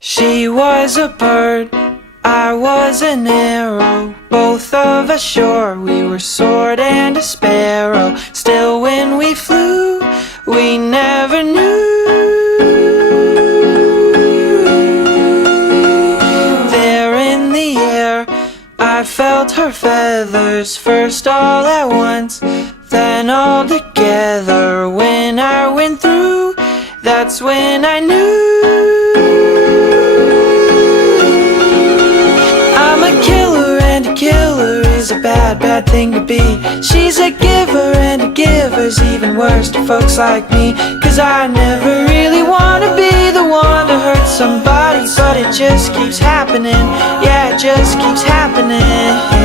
She was a bird, I was an arrow, both of us sure we were sword and a sparrow. Still when we flew, we never knew. There in the air, I felt her feathers, first all at once, then all together. When I went through, that's when I knew. I'm a killer, and a killer is a bad, bad thing to be. She's a giver, and a giver's even worse to folks like me. Cause I never really wanna be the one to hurt somebody, but it just keeps happening. Yeah, it just keeps happening.